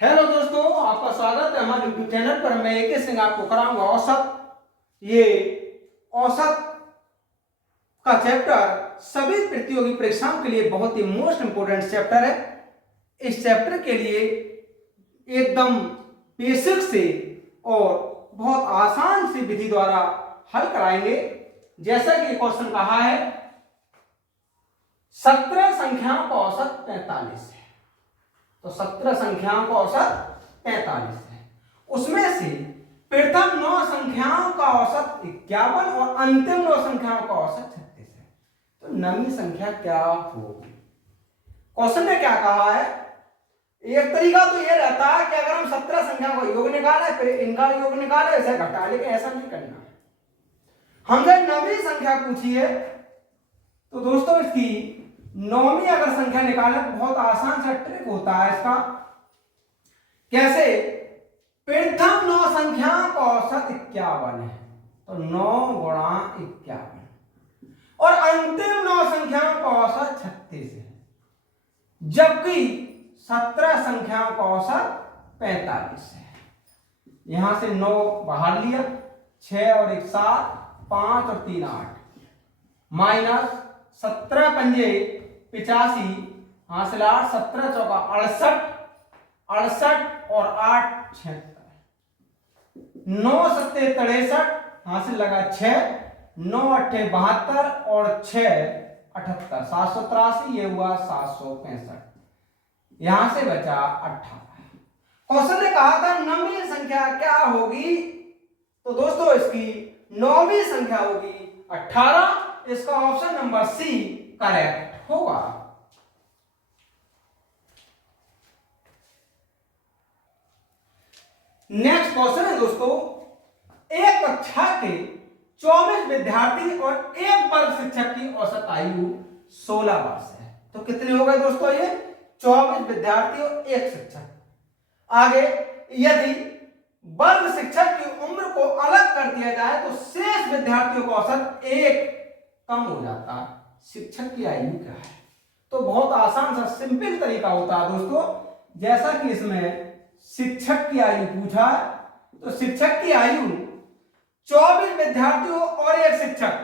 Hello दोस्तों, आपका स्वागत है हमारे यूट्यूब चैनल पर। मैं एक सिंह आपको कराऊंगा औसत। ये औसत का चैप्टर सभी प्रतियोगी परीक्षाओं के लिए बहुत ही मोस्ट इंपोर्टेंट चैप्टर है। इस चैप्टर के लिए एकदम बेसिक से और बहुत आसान सी विधि द्वारा हल कराएंगे। जैसा कि क्वेश्चन कहा है, 17 संख्याओं का औसत 45 है। तो 17 संख्याओं का औसत 45 है। उसमें से प्रथम 9 संख्याओं का औसत 51 और अंतिम 9 संख्याओं का औसत 36 है। तो नवीं संख्या क्या होगी? क्वेश्चन ने क्या कहा है? एक तरीका तो ये रहता है कि अगर हम 17 संख्याओं का योग निकाले फिर इनका योग निकाले, ऐसे घटा, लेकिन ऐसा नहीं करना। हमसे नवीं संख्या पूछी है, तो दोस्तों इसकी नौवीं अगर संख्या निकालना तो बहुत आसान सा ट्रिक होता है इसका। कैसे? प्रथम 9 संख्याओं का औसत 51 है, तो 9 गुणा 51, और अंतिम 9 संख्याओं का औसत 36 है, जबकि 17 संख्याओं का औसत 45 है। यहां से 9 बाहर लिया, 6 और 1 7, 5 और 3 8, माइनस 17 पंजे 85, हासिल 8, 17 चौका 68, 68 और 8 76, 9 सत्ते 63, हासिल लगा 6, 9 अट्ठे 72 और 6 78, 783, ये हुआ 765, यहां से बचा 18। क्वेश्चन ने कहा था नवीं संख्या क्या होगी, तो दोस्तों इसकी नौवीं संख्या होगी 18। इसका ऑप्शन नंबर सी करेक्ट होगा। नेक्स्ट क्वेश्चन है दोस्तों, एक कक्षा के 24 विद्यार्थी और एक वर्ग शिक्षक की औसत आयु 16 वर्ष है। तो कितने हो गए दोस्तों? ये 24 विद्यार्थी और एक शिक्षक। आगे, यदि वर्ग शिक्षक की उम्र को अलग कर दिया जाए तो शेष विद्यार्थियों का औसत 1 कम हो जाता है। शिक्षक की आयु क्या है? तो बहुत आसान सा सिंपल तरीका होता है दोस्तों। जैसा कि इसमें शिक्षक की आयु पूछा है, तो शिक्षक की आयु 24 विद्यार्थियों और एक शिक्षक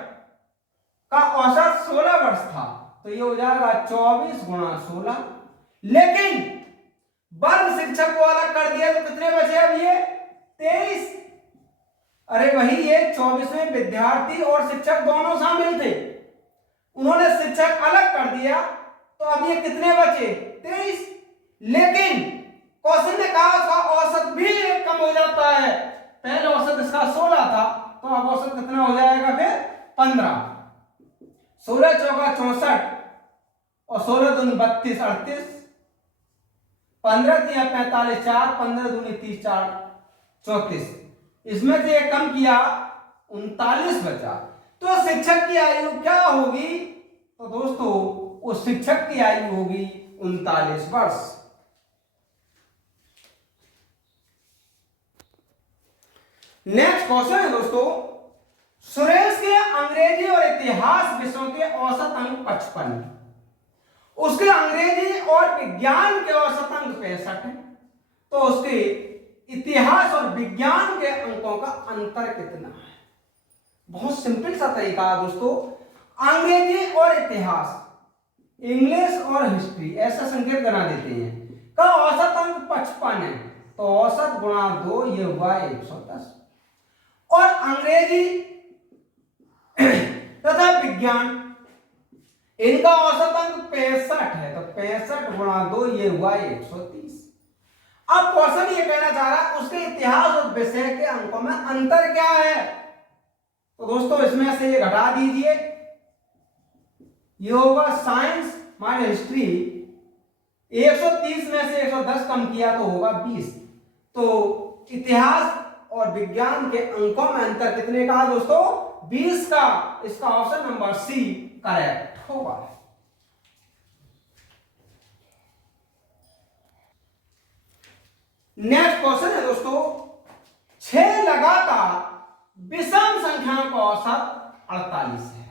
का औसत 16 वर्ष था, तो ये हो जाएगा 24 गुणा 16। लेकिन वर्ग शिक्षक को अलग कर दिया तो कितने बचे? अब ये 23। अरे वही, ये 24वें विद्यार्थी और शिक्षक दोनों शामिल थे, उन्होंने शिक्षक अलग कर दिया, तो अब ये कितने बचे? 23। लेकिन क्वेश्चन ने कहा उसका औसत भी 1 कम हो जाता है। पहले औसत इसका 16 था, तो अब औसत कितना हो जाएगा फिर? 15। 16 चौका 64 और 16 दूनी 32 38, 15 तिया 45 4, 15 दूनी 30 4 34। इसमें से एक कम किया, 39 बचा। तो शिक्षक की आयु क्या होगी? तो दोस्तों उस शिक्षक की आयु होगी 39 वर्ष। नेक्स्ट क्वेश्चन है दोस्तों, सुरेश के अंग्रेजी और इतिहास विषयों के औसत अंक 55, उसके अंग्रेजी और विज्ञान के औसत अंक 65 है, तो उसके इतिहास और विज्ञान के अंकों का अंतर कितना है? बहुत सिंपल सा तरीका है दोस्तों। अंग्रेजी और इतिहास, इंग्लिश और हिस्ट्री, ऐसा संकेत बना देते हैं, का औसत अंक 55 है, तो औसत गुणा 2, ये हुआ 110। और अंग्रेजी तथा विज्ञान, इनका औसत अंक 65 है, तो 65 गुणा 2, ये हुआ 130। अब क्वेश्चन ये कहना चाह रहा है उसके इतिहास और विषय के अंकों में अंतर क्या है? तो दोस्तों इसमें से ये घटा दीजिए, ये होगा साइंस माइनस हिस्ट्री। 130 में से 110 कम किया तो होगा 20। तो इतिहास और विज्ञान के अंकों में अंतर कितने का दोस्तों? 20 का। इसका ऑप्शन नंबर सी करेक्ट होगा। नेक्स्ट क्वेश्चन है दोस्तों, 6 लगातार विषम संख्याओं का औसत 48 है,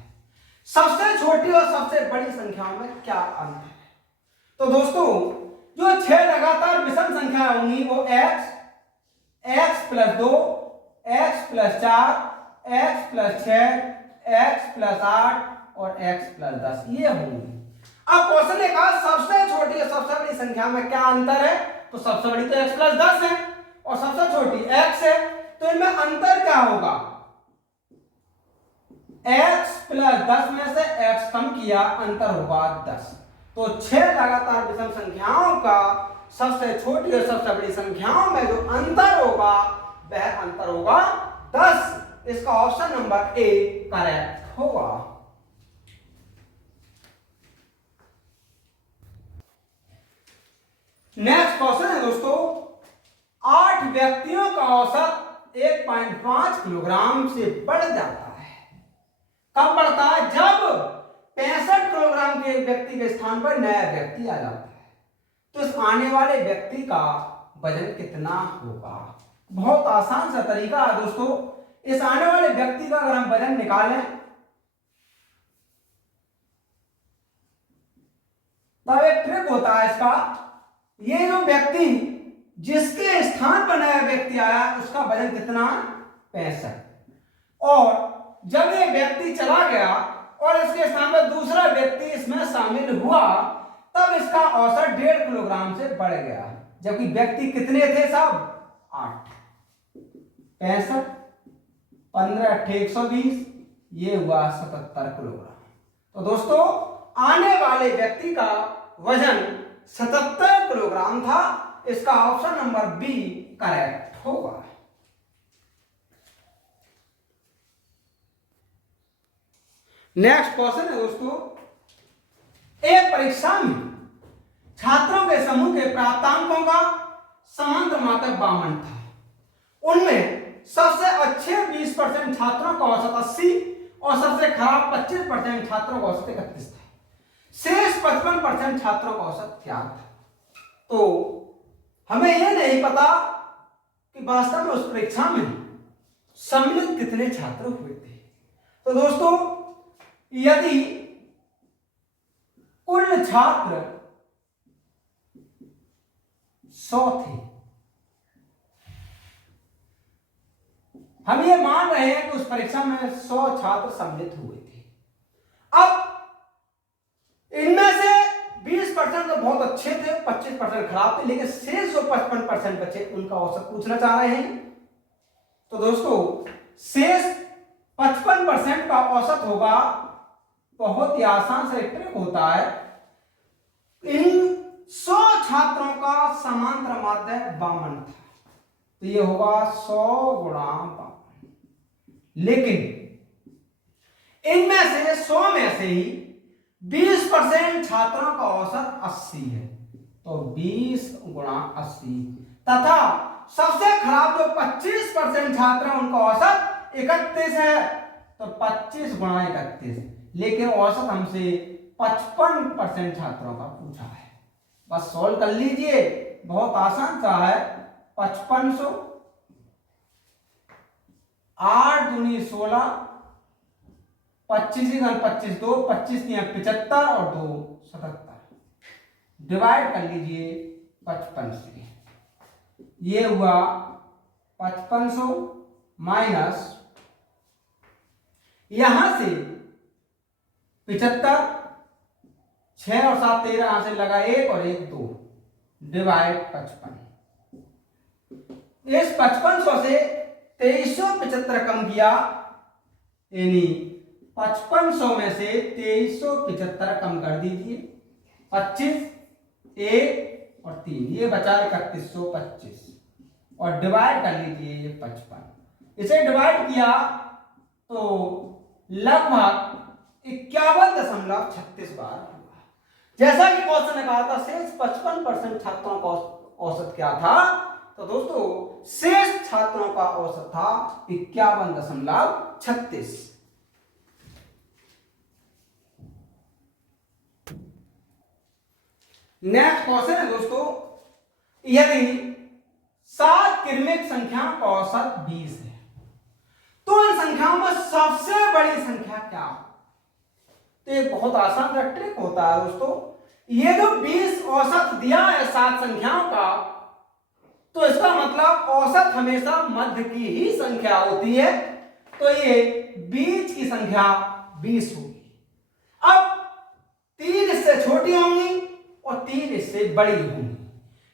सबसे छोटी और सबसे बड़ी संख्याओं में क्या अंतर है? तो दोस्तों जो 6 लगातार विषम संख्या होंगी वो x plus 2, x plus 4, x plus 6, x plus 8 और x प्लस 10 ये होंगी। अब क्वेश्चन ने कहा सबसे छोटी और सबसे बड़ी संख्या में क्या अंतर है, तो सबसे बड़ी तो x प्लस 10 है और सबसे छोटी x है, तो इनमें अंतर क्या होगा, x प्लस 10 में से x कम किया, अंतर होगा 10। तो 6 लगातार विषम संख्याओं का सबसे छोटी और सबसे बड़ी संख्याओं में जो अंतर होगा वह अंतर होगा 10। इसका ऑप्शन नंबर ए करेक्ट होगा। नेक्स्ट क्वेश्चन है दोस्तों, 8 व्यक्तियों का औसत 1.5 किलोग्राम से बढ़ जाता है। कब बढ़ता है, जब 65 किलोग्राम के एक व्यक्ति के स्थान पर नया व्यक्ति आ जाता है। तो इस आने वाले व्यक्ति का वजन कितना होगा। बहुत आसान सा तरीका है दोस्तों, इस आने वाले व्यक्ति का अगर हम वजन निकालें तब एक ट्रिक होता है इसका। ये जो व्यक्ति जिसके स्थान पर नया व्यक्ति आया उसका वजन कितना, 65, और जब ये व्यक्ति चला गया और इसके स्थान पर दूसरा व्यक्ति इसमें शामिल हुआ तब इसका औसत 1.5 किलोग्राम से बढ़ गया। जबकि व्यक्ति कितने थे सब, 8, 65, 15, 120, ये हुआ 77 किलोग्राम। तो दोस्तों आने वाले व्यक्ति का वजन 77 किलोग्राम था। इसका ऑप्शन नंबर बी करेक्ट होगा। नेक्स्ट क्वेश्चन है दोस्तों, एक परीक्षा में छात्रों के समूह के प्राप्तांकों का समांतरमात्रक 52 था। उनमें सबसे अच्छे 20% छात्रों का औसत 80 और सबसे खराब 25% छात्रों का औसत 31 था। शेष 55% छात्रों का औसत क्या था। तो हमें यह नहीं पता कि वास्तव में उस परीक्षा में सम्मिलित कितने छात्र हुए थे। तो दोस्तों यदि कुल छात्र 100 थे, हम ये मान रहे हैं कि उस परीक्षा में 100 छात्र सम्मिलित हुए थे। अब इनमें से 20% तो बहुत अच्छे थे, 25% खराब थे, लेकिन शेष जो 55% बचे उनका औसत पूछना चाह रहे हैं। तो दोस्तों शेष 55% का औसत होगा, बहुत ही आसान सा एक ट्रिक होता है। इन 100 छात्रों का समांतर माध्य 52 था, तो ये होगा 100 गुणा 52। लेकिन इनमें से 100 में से ही 20% छात्रों का औसत 80 है, तो 20 गुणा 80, तथा सबसे खराब जो 25% छात्र हैं उनका औसत 31 है, तो 25 गुणा 31। लेकिन औसत हमसे 55% छात्रों का पूछा है। बस सॉल्व कर लीजिए, बहुत आसान सा है। 5500, 8 दूनी 16, 25 25 2, 25 75 और 2 77, डिवाइड कर लीजिए 55 से। ये हुआ 5500 माइनस यहां से 75, 6 और 7 13, यहां से लगा 1 और 1 2, डिवाइड 55। इस 5500 से 2375 कम किया, यानी 5500 में से 2375 कम कर दीजिए। 25, 1 और 3, ये बचा 3125 और डिवाइड कर लीजिए ये 55। इसे डिवाइड किया तो लगभग 51.36 बार हुआ। जैसा कि क्वेश्चन ने कहा था शेष 55% छात्रों का औसत क्या था, तो दोस्तों शेष छात्रों का औसत था 51.36। नेक्स्ट क्वेश्चन है दोस्तों, यदि 7 क्रमिक संख्याओं का औसत 20 है तो इन संख्याओं में सबसे बड़ी संख्या क्या हो। तो ये बहुत आसान सा ट्रिक होता है दोस्तों। ये जो 20 औसत दिया है 7 संख्याओं का, तो इसका मतलब औसत हमेशा मध्य की ही संख्या होती है, तो ये बीच की संख्या 20 होगी। अब 3 इससे छोटी होंगी और 3 इससे बड़ी होंगी,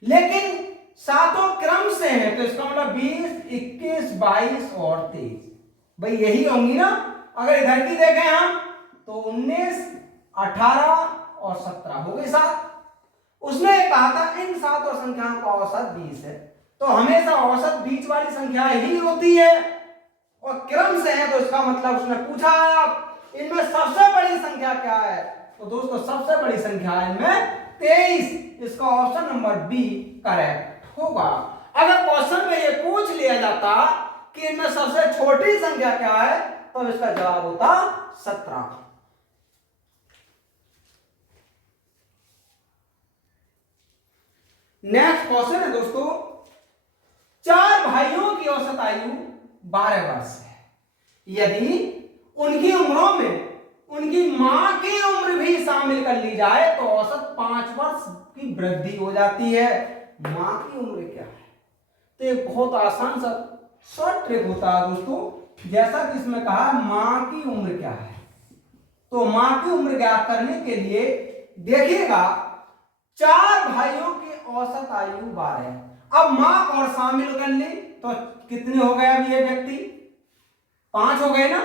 लेकिन सातों क्रम से है, तो इसका मतलब 20, 21, 22 और 23 भाई यही होंगी ना। अगर इधर की देखें हम तो 19, 18 और 17 हो गई 7। उसने कहा था इन सातों संख्याओं का औसत 20 है, तो हमेशा औसत बीच वाली संख्या ही होती है और क्रम से है, तो इसका मतलब उसने पूछा है आप इनमें सबसे बड़ी संख्या क्या है, तो दोस्तों सबसे बड़ी संख्या इनमें 23, इसका ऑप्शन नंबर बी करेक्ट होगा। अगर क्वेश्चन में ये पूछ लिया जाता कि इनमें सबसे छोटी संख्या क्या है, तो इसका जवाब होता 17। नेक्स्ट क्वेश्चन है दोस्तों, 4 भाइयों की औसत आयु 12 वर्ष है। यदि उनकी उम्रों में उनकी मां की उम्र भी शामिल कर ली जाए तो औसत 5 वर्ष की वृद्धि हो जाती है। मां की उम्र क्या है, तो ये बहुत आसान सा शॉर्ट ट्रिक होता है दोस्तों। जैसा कि इसमें कहा मां की उम्र क्या है, तो मां की उम्र ज्ञात करने के लिए देखिएगा 4 भाइयों की औसत आयु 12 है। अब मां और शामिल कर ली तो कितने हो गए, अब ये व्यक्ति 5 हो गए ना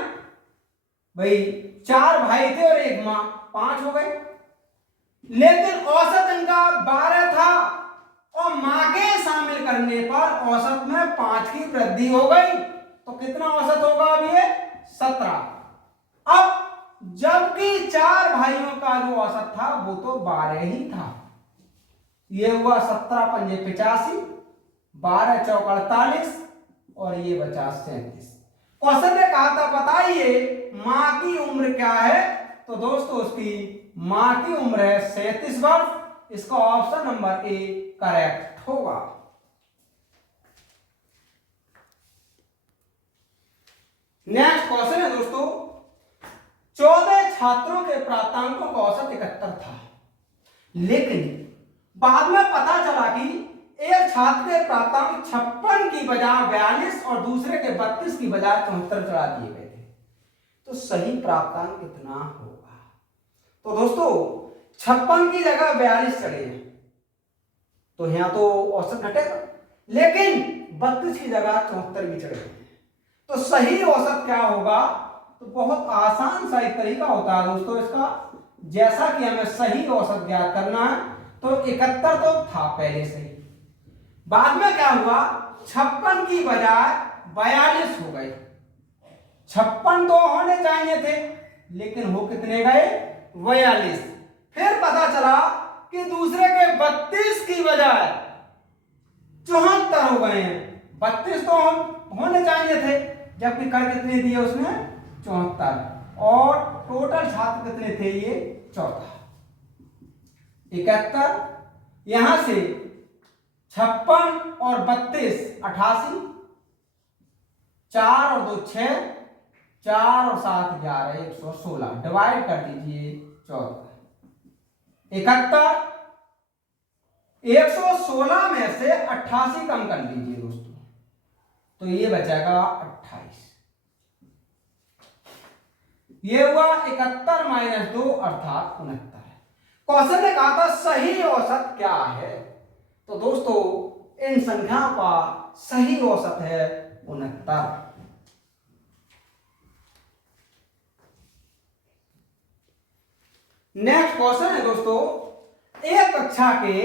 भाई, 4 भाई थे और एक मां, 5 हो गए। लेकिन औसत इनका 12 था और मां के शामिल करने पर औसत में 5 की वृद्धि हो गई, तो कितना औसत होगा अब ये 17। अब जबकि 4 भाइयों का जो औसत था वो तो 12 ही था। ये हुआ 17 पंजे 85, 12 चौक 48 और ये बचा 37। क्वेश्चन ने कहा था बताइए मां की उम्र क्या है, तो दोस्तों उसकी मां की उम्र है 37 वर्ष, इसका ऑप्शन नंबर ए करेक्ट होगा। नेक्स्ट क्वेश्चन है दोस्तों, 14 छात्रों के प्राप्तांकों का औसत 71 था, लेकिन बाद में पता चला कि एक छात्र के प्राप्तांक 56 की बजाय 42 और दूसरे के 32 की बजाय 74 चढ़ा दिए गए थे, तो सही प्राप्तांक कितना होगा। तो दोस्तों 56 की जगह 42 चढ़े हैं, तो यहां तो औसत घटेगा, लेकिन 32 की जगह 74 भी चढ़े हैं, तो सही औसत क्या होगा। तो बहुत आसान सा एक तरीका होता है दोस्तों इसका, जैसा कि हमें सही औसत ज्ञात करना है, तो 71 तो था पहले से ही, बाद में क्या हुआ 56 की बजाय 42 हो गए। 56 तो होने चाहिए थे, लेकिन हो कितने गए 42। फिर पता चला कि दूसरे के 32 की बजाय 74 हो गए हैं। 32 तो होने चाहिए थे, जबकि कर कितने दिए उसने 74, और टोटल छात्र कितने थे ये 14। 71, यहां से 56 और 32 88, 4 और 2 6, 4 और 7 11 116, डिवाइड कर दीजिए 14। 71 116 में से 88 कम कर लीजिए दोस्तों, तो ये बचेगा 28। ये हुआ 71 माइनस 2 अर्थात 69। क्वेश्चन ने कहा था सही औसत क्या है, तो दोस्तों इन संख्याओं का सही औसत है 69। नेक्स्ट क्वेश्चन है दोस्तों, एक कक्षा के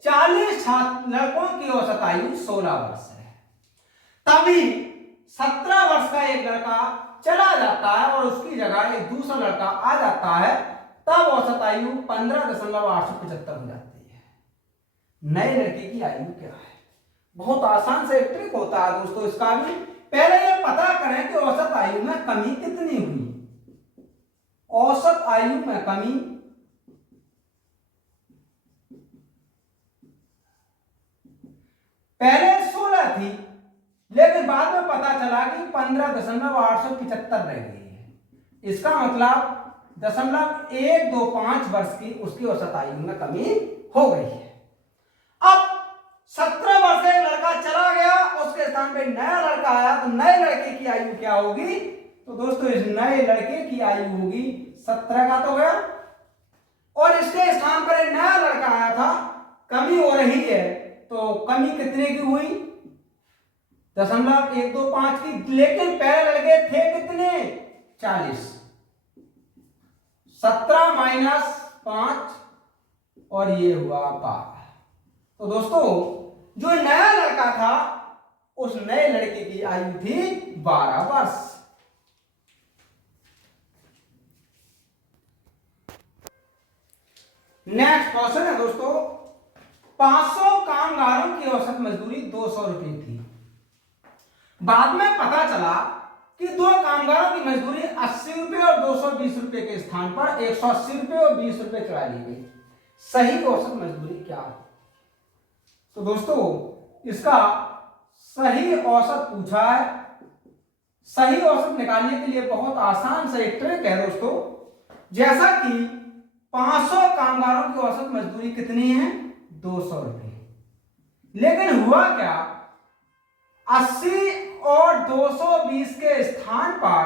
40 लड़कों की औसत आयु 16 वर्ष है, तभी 17 वर्ष का एक लड़का चला जाता है और उसकी जगह एक दूसरा लड़का आ जाता है, तब औसत आयु 15.875 हो जाती है। नए लड़के की आयु क्या है। बहुत आसान से ट्रिक होता है दोस्तों इसका भी। पहले ये पता करें कि औसत आयु में कमी कितनी हुई। औसत आयु में कमी पहले 16 थी, लेकिन बाद में पता चला कि 15.875 रह गई है। इसका मतलब 0.125 वर्ष की उसकी औसत आयु में कमी हो गई है। अब 17 वर्ष एक लड़का चला गया, उसके स्थान पे नया लड़का आया, तो नए लड़के की आयु क्या होगी? तो दोस्तों इस नए लड़के की आयु होगी 17 का तो गया, और इसके स्थान पर एक नया लड़का आया था, कमी हो रही है, तो कमी कितने की हुई? 0.125 की, लेकिन पहले लड़के थे कितने? 40। 17 माइनस 5 और ये हुआ 12। तो दोस्तों जो नया लड़का था उस नए लड़के की आयु थी 12 वर्ष। नेक्स्ट क्वेश्चन है दोस्तों, 500 कामगारों की औसत मजदूरी 200 रुपए थी। बाद में पता चला कि 2 कामगारों की मजदूरी 80 रुपए और 220 रुपए के स्थान पर 180 रुपए और 20 रुपए चढ़ा ली गई। सही औसत मजदूरी क्या है? तो दोस्तों इसका सही औसत पूछा है। सही औसत निकालने के लिए बहुत आसान सा एक ट्रिक है दोस्तों। जैसा कि 500 कामगारों की औसत मजदूरी कितनी है? 200 रुपए। लेकिन हुआ क्या, 80 और 220 के स्थान पर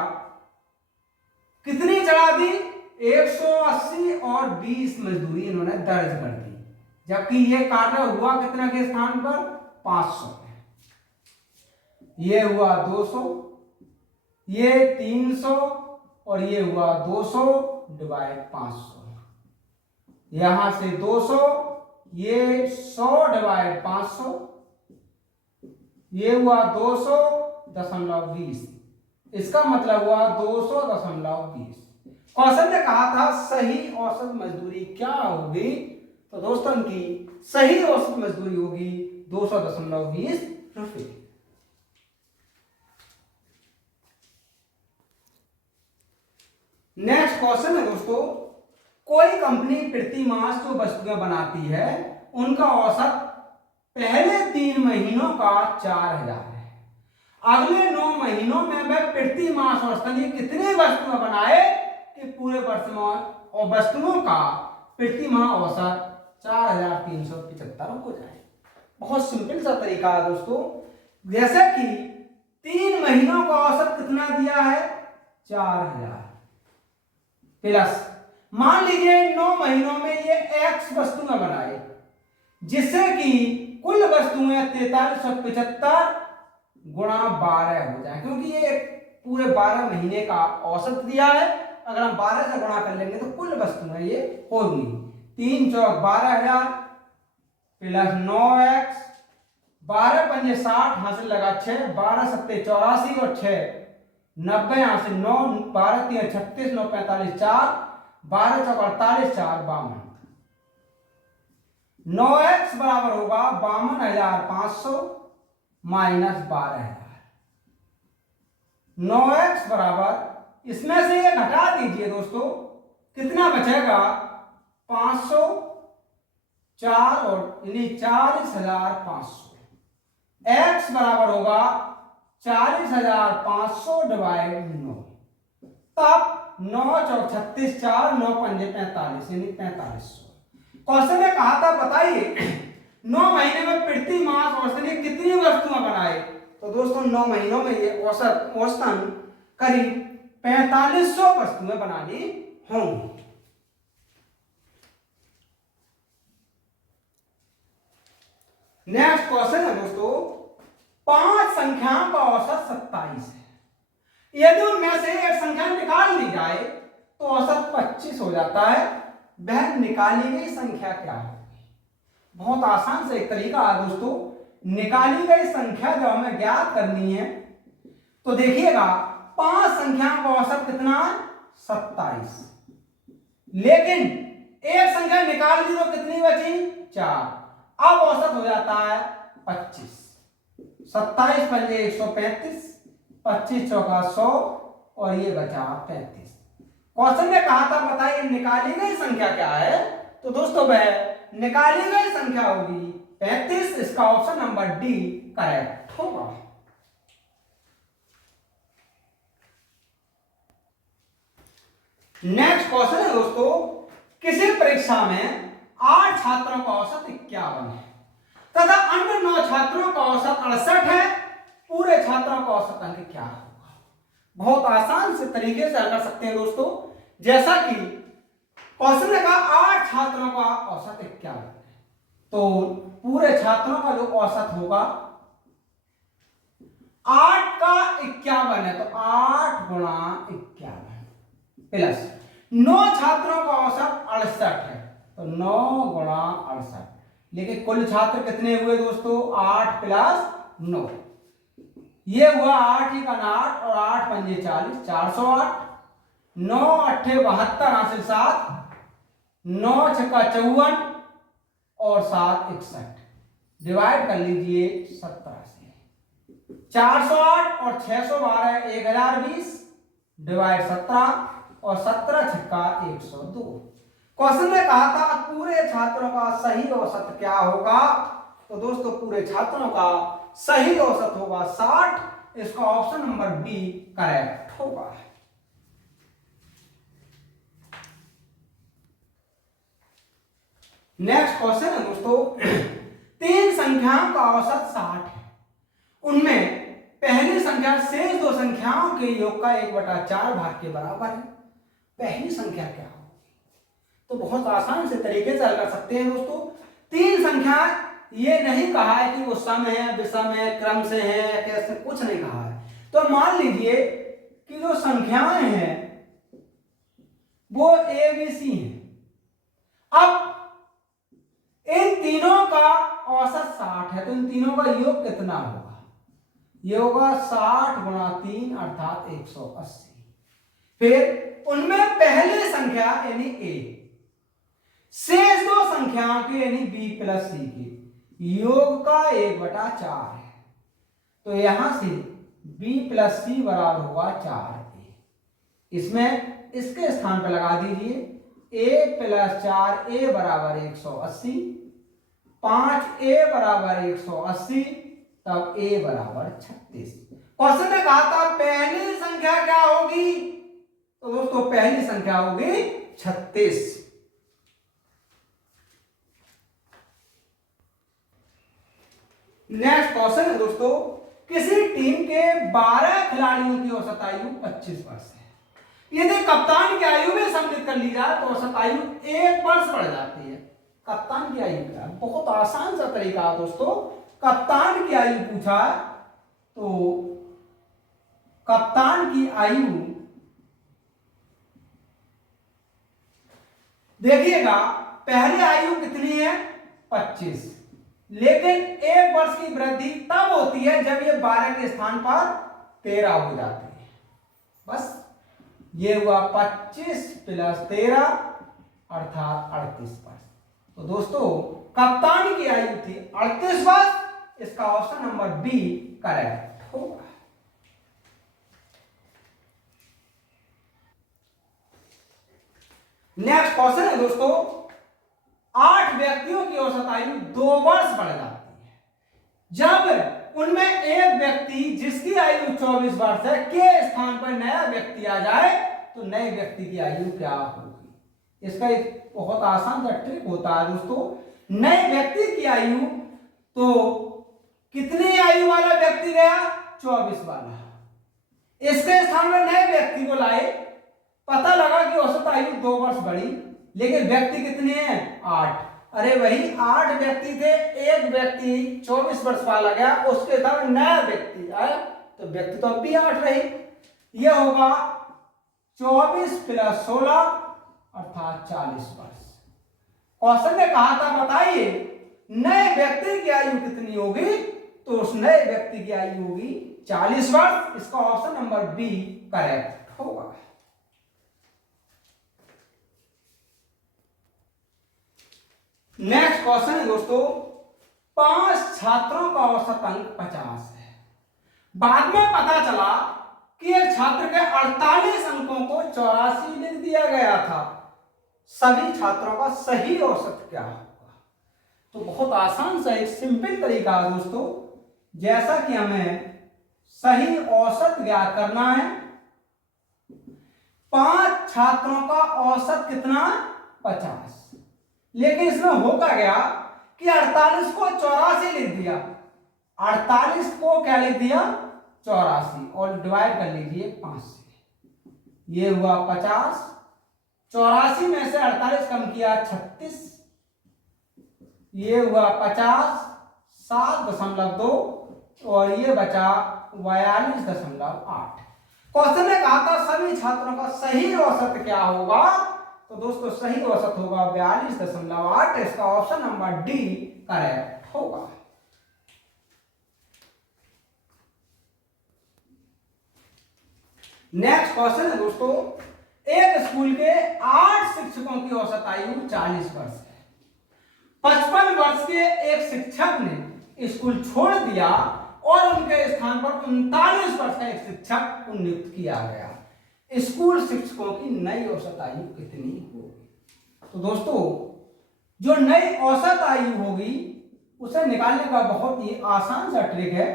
कितनी चढ़ा दी? 180 और 20 मजदूरी इन्होंने दर्ज कर दी, जबकि ये कार्य हुआ कितना के स्थान पर? 500। ये हुआ 200, ये 300 और ये हुआ 200 डिवाइड 500। यहां से 200, ये 100 डिवाइड 500, ये हुआ 200.20। इसका मतलब हुआ 200.20। क्वेश्चन ने कहा था सही औसत मजदूरी क्या होगी? तो दोस्तों की सही औसत मजदूरी होगी 200.20 रुपए। नेक्स्ट क्वेश्चन है दोस्तों, कोई कंपनी प्रति मास जो वस्तुएं बनाती है उनका औसत पहले 3 महीनों का 4000 है। अगले 9 महीनों में वह प्रति मास औसतन कितनी वस्तुएं बनाए कि पूरे वर्ष में और वस्तुओं का प्रति माह औसत 4375 हो जाए। बहुत सिंपल सा तरीका है दोस्तों। जैसे कि 3 महीनों का औसत कितना दिया है? 4000 प्लस मान लीजिए 9 महीनों में ये x वस्तुएं बनाए, जिससे कि कुल वस्तुएं 4375 गुणा 12 हो जाए, क्योंकि ये पूरे 12 महीने का औसत दिया है। अगर हम 12 से गुणा कर लेंगे तो कुल वस्तुएं ये होगी 3 चौक 12000 प्लस 9x, 12 पंजे 60, हासिल लगा 6, 12 सत्ते 84 और 6 90, यहां से 9, 12 3 36, 9 45 4, 12 चौक 48, 4 52। 9x बराबर होगा 52,500 माइनस 12,000। 9x बराबर, इसमें से ये घटा दीजिए दोस्तों, कितना बचेगा? 500, 4 और 40,500। x बराबर होगा 40,500 डिवाइड 9। तब 9 चौक 36, 4 9 पंजे 45 यानी 4500। क्वेश्चन ने कहा था बताइए 9 महीने में प्रति मास औसतन कितनी वस्तुएं बनाए? तो दोस्तों 9 महीनों में ये औसतन करीब 4500 वस्तुएं बनानी होंगी। नेक्स्ट क्वेश्चन है दोस्तों, 5 संख्याओं का औसत 27 है। यदि उनमें से एक संख्या निकाल ली जाए तो औसत 25 हो जाता है। वह निकाली गई संख्या क्या होगी? बहुत आसान से एक तरीका है दोस्तों। निकाली गई संख्या जब हमें ज्ञात करनी है तो देखिएगा 5 संख्याओं का औसत कितना है? 27। लेकिन एक संख्या निकाल दी तो कितनी बची? 4। अब औसत हो जाता है 25। 27 पंजे 135, 25 चौका 100 और ये बचा 35। क्वेश्चन ने कहा था बताइए निकाली गई संख्या क्या है? तो दोस्तों वह निकाली गई संख्या होगी 35। इसका ऑप्शन नंबर डी करेक्ट होगा। नेक्स्ट क्वेश्चन है दोस्तों, किसी परीक्षा में 8 छात्रों का औसत 51 है तथा अन्य 9 छात्रों का औसत 68 है, पूरे छात्रों का औसत अंक क्या होगा? बहुत आसान से तरीके से हल कर सकते हैं दोस्तों। जैसा कि क्वेश्चन ने कहा 8 छात्रों का औसत 51 है, तो पूरे छात्रों का जो औसत होगा 8 का 51 है, तो 8 गुणा 51 प्लस 9 छात्रों का औसत 68 है, तो 9 गुणा 68। लेकिन कुल छात्र कितने हुए दोस्तों? 8 प्लस 9, ये हुआ 8 ही का 8 और 8 पंजे 40, 408। 9 अट्ठे 72 हासिल 7, 9 छक्का 54 और 7 61। डिवाइड कर लीजिए 17 से। 408 और 612 1020, डिवाइड 17 और 17 छक्का 102। क्वेश्चन ने कहा था पूरे छात्रों का सही औसत क्या होगा? तो दोस्तों पूरे छात्रों का सही औसत होगा 60। इसका ऑप्शन नंबर बी करेक्ट होगा। नेक्स्ट क्वेश्चन है दोस्तों, 3 संख्याओं का औसत 60 है, उनमें पहली संख्या शेष 2 संख्याओं के योग का 1/4 भाग के बराबर है। पहली संख्या क्या होगी? तो बहुत आसान से तरीके से हल कर सकते हैं दोस्तों। 3 संख्या, ये नहीं कहा है कि वो सम है, विषम है, क्रम से है, कैसे, कुछ नहीं कहा है। तो मान लीजिए कि जो संख्याएं हैं वो ए बी सी हैं। अब इन तीनों का औसत 60 है, तो इन तीनों का योग कितना होगा? ये होगा 60 गुणा 3 अर्थात 180। फिर उनमें पहली संख्या यानी ए शेष 2 संख्याओं के यानी बी प्लस सी के योग का 1/4 है, तो यहां से b प्लस सी बराबर होगा 4a। इसमें इसके स्थान पर लगा दीजिए a प्लस 4a बराबर 180, 5a बराबर 180, तब a बराबर 36। क्वेश्चन ने कहा था पहली संख्या क्या होगी? तो दोस्तों पहली संख्या होगी 36। नेक्स्ट क्वेश्चन है दोस्तों, किसी टीम के 12 खिलाड़ियों की औसत आयु 25 वर्ष है। यदि कप्तान की आयु में सम्मिलित कर ली जाए तो औसत आयु 1 वर्ष बढ़ जाती है। कप्तान की आयु क्या है? बहुत आसान सा तरीका है दोस्तों। कप्तान की आयु पूछा है, तो कप्तान की आयु देखिएगा, पहली आयु कितनी है? 25, लेकिन 1 वर्ष की वृद्धि तब होती है जब ये 12 के स्थान पर 13 हो जाती है। बस ये हुआ 25 प्लस 13 अर्थात 38 वर्ष। तो दोस्तों कप्तान की आयु थी 38 वर्ष। इसका ऑप्शन नंबर बी करेक्ट होगा। नेक्स्ट क्वेश्चन है दोस्तों, 8 व्यक्तियों की औसत आयु 2 वर्ष बढ़ जाती है जब उनमें एक व्यक्ति जिसकी आयु 24 वर्ष है के स्थान पर नया व्यक्ति आ जाए, तो नए व्यक्ति की आयु क्या होगी? इसका एक बहुत आसान सा ट्रिक होता है दोस्तों। नए व्यक्ति की आयु, तो कितनी आयु वाला व्यक्ति गया? 24 वाला। इसके स्थान पर नए व्यक्ति को लाए, पता लगा कि औसत आयु 2 वर्ष बढ़ी, लेकिन व्यक्ति कितने हैं? 8। अरे वही 8 व्यक्ति थे, एक व्यक्ति 24 वर्ष वाला गया, उसके साथ नया व्यक्ति आया, तो व्यक्ति तो अब भी 8 रहे। यह होगा 24 प्लस 16 अर्थात 40 वर्ष। क्वेश्चन ने कहा था बताइए नए व्यक्ति की आयु कितनी होगी? तो उस नए व्यक्ति की आयु होगी 40 वर्ष। इसका ऑप्शन नंबर बी करेक्ट होगा। नेक्स्ट क्वेश्चन है दोस्तों, 5 छात्रों का औसत अंक 50 है। बाद में पता चला कि एक छात्र के 48 अंकों को 84 लिख दिया गया था। सभी छात्रों का सही औसत क्या होगा? तो बहुत आसान सा एक सिंपल तरीका है दोस्तों। जैसा कि हमें सही औसत ज्ञात करना है, 5 छात्रों का औसत कितना, 50। लेकिन इसमें होगा क्या कि 48 को 84 लिख दिया, 48 को क्या लिख दिया, 84, और डिवाइड कर लीजिए 5 से, ये हुआ 50। 84 में से 48 कम किया 36, ये हुआ 50, 7.2, और ये बचा 42.8। क्वेश्चन ने कहा था सभी छात्रों का सही औसत क्या होगा, तो दोस्तों सही औसत होगा 42.8। इसका ऑप्शन नंबर डी करेक्ट होगा। नेक्स्ट क्वेश्चन है दोस्तों, एक स्कूल के 8 शिक्षकों की औसत आयु 40 वर्ष है। 55 वर्ष के एक शिक्षक ने स्कूल छोड़ दिया और उनके स्थान पर 39 वर्ष का एक शिक्षक को नियुक्त किया गया। स्कूल शिक्षकों की नई औसत आयु कितनी होगी? तो दोस्तों जो नई औसत आयु होगी उसे निकालने का बहुत ही आसान सा ट्रिक है।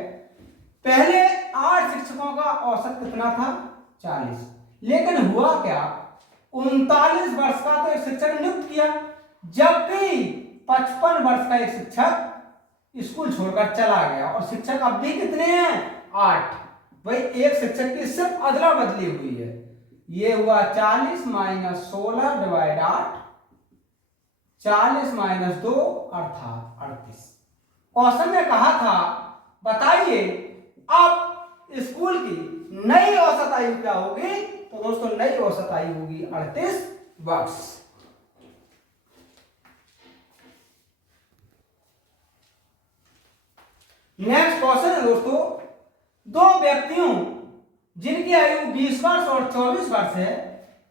पहले 8 शिक्षकों का औसत कितना था, 40, लेकिन हुआ क्या, 39 वर्ष का तो एक शिक्षक नियुक्त किया, जबकि 55 वर्ष का एक शिक्षक स्कूल छोड़कर चला गया, और शिक्षक अब भी कितने हैं, 8। भाई एक शिक्षक की सिर्फ अदला बदली हुई है। ये हुआ 40 माइनस 16 डिवाइड 8, 40 माइनस 2 अर्थात 38। क्वेश्चन ने कहा था बताइए अब स्कूल की नई औसत आयु क्या होगी, तो दोस्तों नई औसत आयु होगी 38 वर्ष। नेक्स्ट क्वेश्चन है दोस्तों, दो व्यक्तियों जिनकी आयु 20 वर्ष और 24 वर्ष है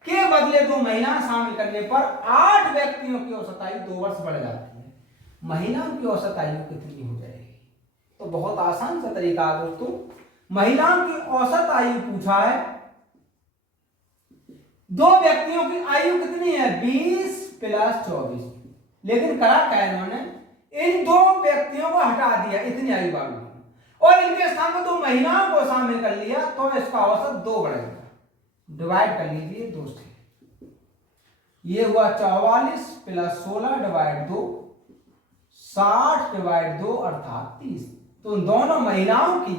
के बदले 2 महीना शामिल करने पर 8 व्यक्तियों की औसत आयु 2 वर्ष बढ़ जाती है। महिलाओं की औसत आयु कितनी हो जाएगी? तो बहुत आसान सा तरीका है दोस्तों, महिलाओं की औसत आयु पूछा है, 2 व्यक्तियों की आयु कितनी है, 20 प्लस 24, लेकिन करा क्या इन्होंने, इन 2 व्यक्तियों को हटा दिया इतनी आयु वालों, और इनके स्थान पर 2 महिलाओं को शामिल कर लिया, तो इसका औसत 2 बढ़ेगा। डिवाइड कर लीजिए 2 से, ये हुआ 44 प्लस 16 डिवाइड 2, 60 डिवाइड 2 अर्थात 30। तो दोनों महिलाओं की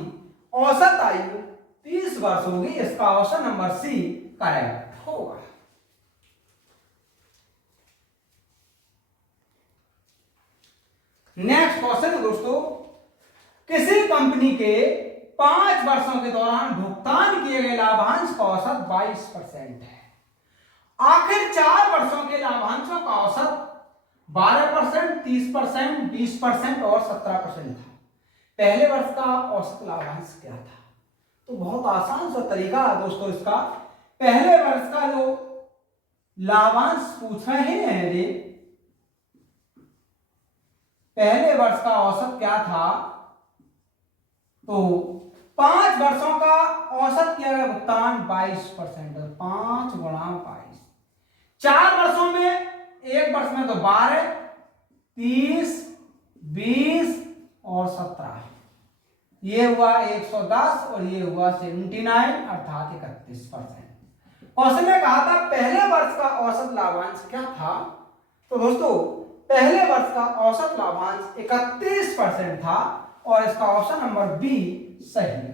औसत आयु 30 वर्ष होगी। इसका ऑप्शन नंबर सी करेक्ट होगा। नेक्स्ट क्वेश्चन है दोस्तों, किसी कंपनी के 5 वर्षों के दौरान भुगतान किए गए लाभांश का औसत 22% है। आखिर 4 वर्षों के लाभांशों का औसत 12%, 30%, 20% और 17% था। पहले वर्ष का औसत लाभांश क्या था? तो बहुत आसान सा तरीका है दोस्तों इसका। पहले वर्ष का जो लाभांश पूछ रहे हैं रे, पहले वर्ष का औसत क्या था, तो 5 वर्षों का औसत किया गया भुगतान 22%, 5 गुणा 22। 4 वर्षों में, एक वर्ष में तो 12, 30, 20 और 17, ये हुआ 110 और ये हुआ 79 अर्थात 31%। क्वेश्चन ने कहा था पहले वर्ष का औसत लाभांश क्या था, तो दोस्तों पहले वर्ष का औसत लाभांश 31% था, और इसका ऑप्शन नंबर बी सही है।